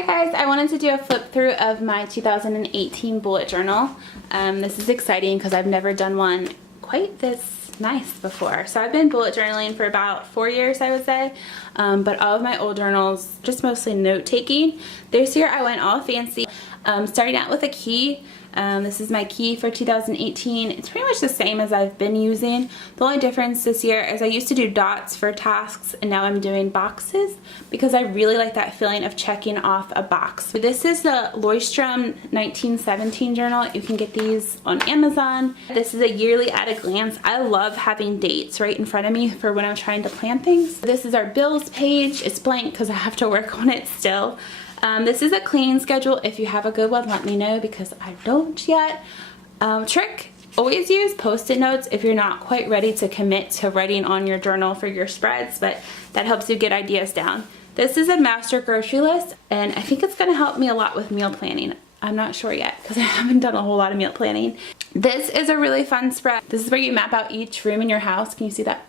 Hi guys, I wanted to do a flip through of my 2018 bullet journal. This is exciting because I've never done one quite this nice before. So I've been bullet journaling for about 4 years, I would say, but all of my old journals, just mostly note taking. This year I went all fancy, starting out with a key. This is my key for 2018. It's pretty much the same as I've been using. The only difference this year is I used to do dots for tasks and now I'm doing boxes because I really like that feeling of checking off a box. So this is the Leutturm 1917 journal. You can get these on Amazon. This is a yearly at a glance. I love having dates right in front of me for when I'm trying to plan things. This is our bills page. It's blank because I have to work on it still. This is a cleaning schedule. If you have a good one, let me know because I don't yet. Trick, always use post-it notes if you're not quite ready to commit to writing on your journal for your spreads, but that helps you get ideas down. This is a master grocery list, and I think it's going to help me a lot with meal planning. I'm not sure yet because I haven't done a whole lot of meal planning. This is a really fun spread. This is where you map out each room in your house. Can you see that?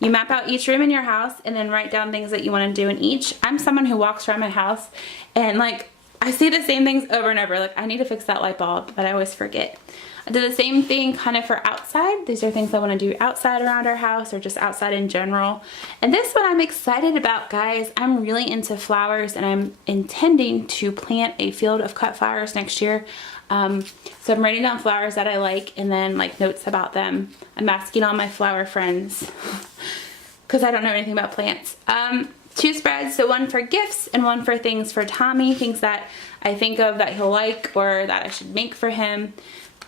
You map out each room in your house and then write down things that you want to do in each. I'm someone who walks around my house and like I see the same things over and over. Like I need to fix that light bulb, but I always forget. I do the same thing kind of for outside. These are things I want to do outside around our house or just outside in general. And this one I'm excited about, guys. I'm really into flowers and I'm intending to plant a field of cut flowers next year. So I'm writing down flowers that I like and then like notes about them. I'm asking all my flower friends because I don't know anything about plants. 2 spreads, so one for gifts and one for things for Tommy, things that I think of that he'll like or that I should make for him.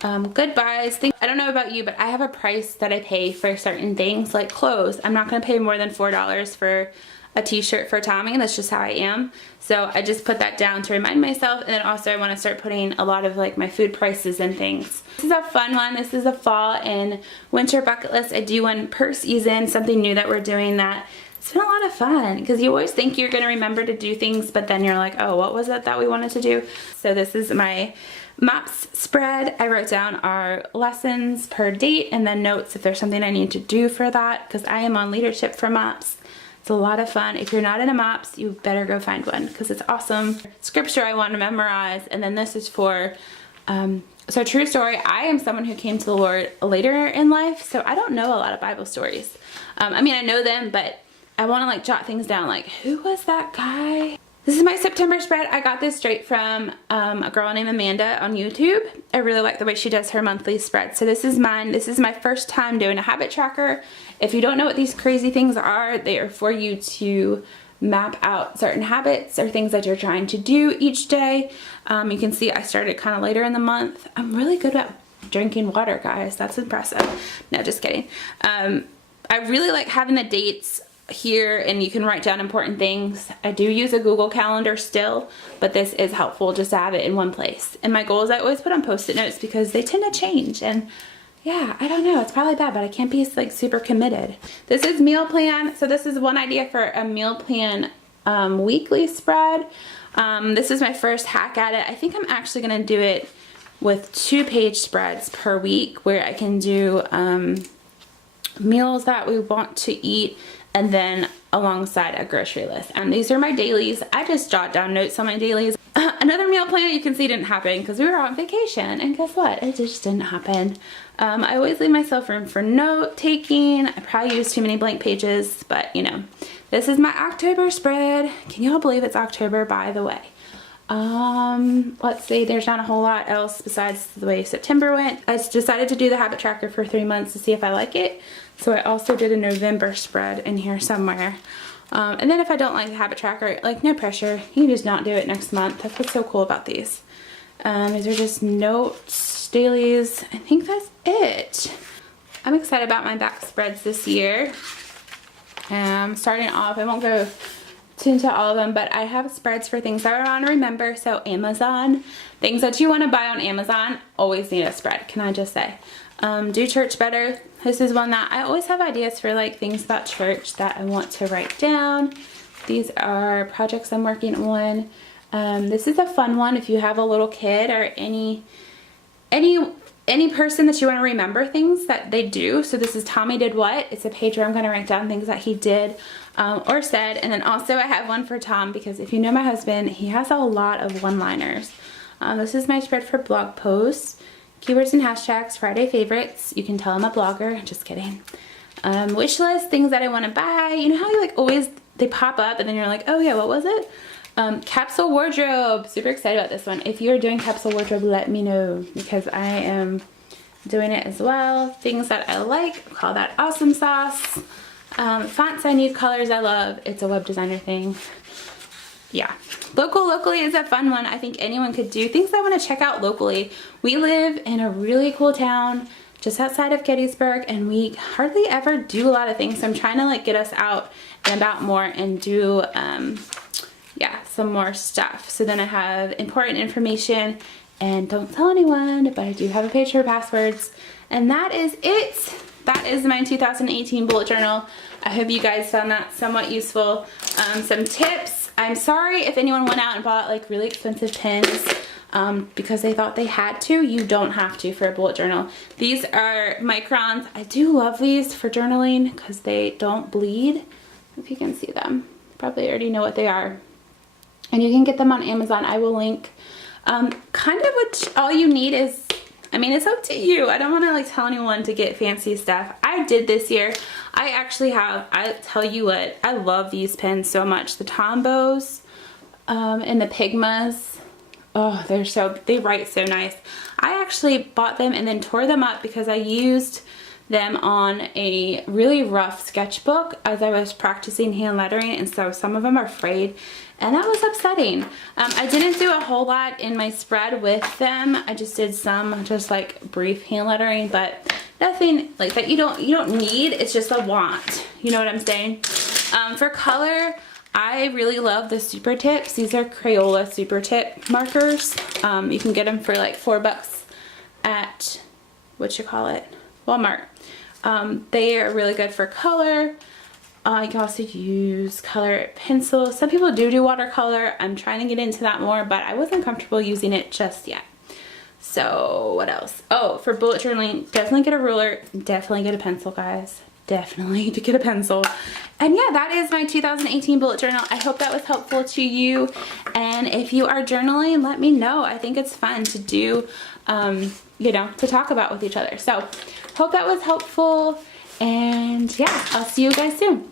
Goodbyes. I don't know about you, but I have a price that I pay for certain things like clothes. I'm not going to pay more than $4 for a t-shirt for Tommy. That's just how I am. So I just put that down to remind myself, and then also I want to start putting a lot of like my food prices and things. This is a fun one. This is a fall and winter bucket list. I do one per season, something new that we're doing that it's been a lot of fun because you always think you're going to remember to do things, but then you're like, oh, what was it that we wanted to do? So this is my MOPS spread. I wrote down our lessons per date and then notes if there's something I need to do for that because I am on leadership for MOPS. It's a lot of fun. If you're not in a MOPS, you better go find one because it's awesome. Scripture I want to memorize, and then this is for, so true story, I am someone who came to the Lord later in life, so I don't know a lot of Bible stories. I mean, I know them, but I want to like jot things down like, who was that guy? This is my September spread. I got this straight from a girl named Amanda on YouTube. I really like the way she does her monthly spread. So this is mine. This is my first time doing a habit tracker. If you don't know what these crazy things are, they are for you to map out certain habits or things that you're trying to do each day. You can see I started kind of later in the month. I'm really good at drinking water, guys. That's impressive. No, just kidding. I really like having the dates here and you can write down important things. I do use a Google Calendar still, but this is helpful just to have it in one place. And my goals I always put on post-it notes because they tend to change, and yeah, I don't know, it's probably bad, but I can't be like super committed. This is meal plan. So this is one idea for a meal plan weekly spread. This is my first hack at it. I think I'm actually gonna do it with 2-page spreads per week where I can do meals that we want to eat and then alongside a grocery list. And these are my dailies. I just jot down notes on my dailies. Another meal plan you can see didn't happen because we were on vacation, and guess what? It just didn't happen. I always leave myself room for note taking. I probably use too many blank pages, but you know. This is my October spread. Can y'all believe it's October, by the way? Let's see, there's not a whole lot else besides the way September went. I just decided to do the habit tracker for 3 months to see if I like it. So I also did a November spread in here somewhere. And then if I don't like the habit tracker, like no pressure, you can just not do it next month. That's what's so cool about these. These are just notes, dailies. I think that's it. I'm excited about my back spreads this year. Starting off, I won't go into all of them, but I have spreads for things that I want to remember. So Amazon, things that you want to buy on Amazon always need a spread, can I just say. Do church better. This is one that I always have ideas for, like things about church that I want to write down. These are projects I'm working on. This is a fun one if you have a little kid or any person that you want to remember things that they do. So this is Tommy did what. It's a page where I'm going to write down things that he did or said. And then also I have one for Tom, because if you know my husband, he has a lot of one-liners. This is my spread for blog posts, keywords and hashtags, Friday favorites. You can tell I'm a blogger, just kidding. Wish list, things that I want to buy. You know how you like always, they pop up and then you're like, oh yeah, what was it? Capsule wardrobe, super excited about this one. If you're doing capsule wardrobe, let me know, because I am doing it as well. Things that I like, call that awesome sauce. Fonts I need, colors I love. It's a web designer thing. Yeah, locally is a fun one. I think anyone could do things I want to check out locally. We live in a really cool town just outside of Gettysburg, and we hardly ever do a lot of things. So I'm trying to like get us out and about more and do yeah, some more stuff. So then I have important information, and don't tell anyone, but I do have a page for passwords. And that is it. That is my 2018 bullet journal. I hope you guys found that somewhat useful. Some tips. I'm sorry if anyone went out and bought like really expensive pens because they thought they had to. You don't have to for a bullet journal. These are microns. I do love these for journaling because they don't bleed. If you can see them. Probably already know what they are. And you can get them on Amazon. I will link. Kind of what all you need is, I mean, it's up to you. I don't want to like tell anyone to get fancy stuff. I did this year. I actually have, I tell you what, I love these pens so much. The Tombos and the Pigmas. Oh, they write so nice. I actually bought them and then tore them up because I used them on a really rough sketchbook as I was practicing hand lettering, and so some of them are frayed, and that was upsetting. I didn't do a whole lot in my spread with them. I just did some just like brief hand lettering, but nothing like that you don't need. It's just a want, you know what I'm saying? For color, I really love the Super Tips. These are Crayola Super Tip markers. You can get them for like $4 at Walmart. They are really good for color. You can also use color pencils. Some people do watercolor. I'm trying to get into that more, but I wasn't comfortable using it just yet. So what else? Oh, for bullet journaling, definitely get a ruler. Definitely get a pencil, guys. Definitely to get a pencil. And yeah, that is my 2018 bullet journal. I hope that was helpful to you. And if you are journaling, let me know. I think it's fun to do, you know, to talk about with each other. So hope that was helpful. And yeah, I'll see you guys soon.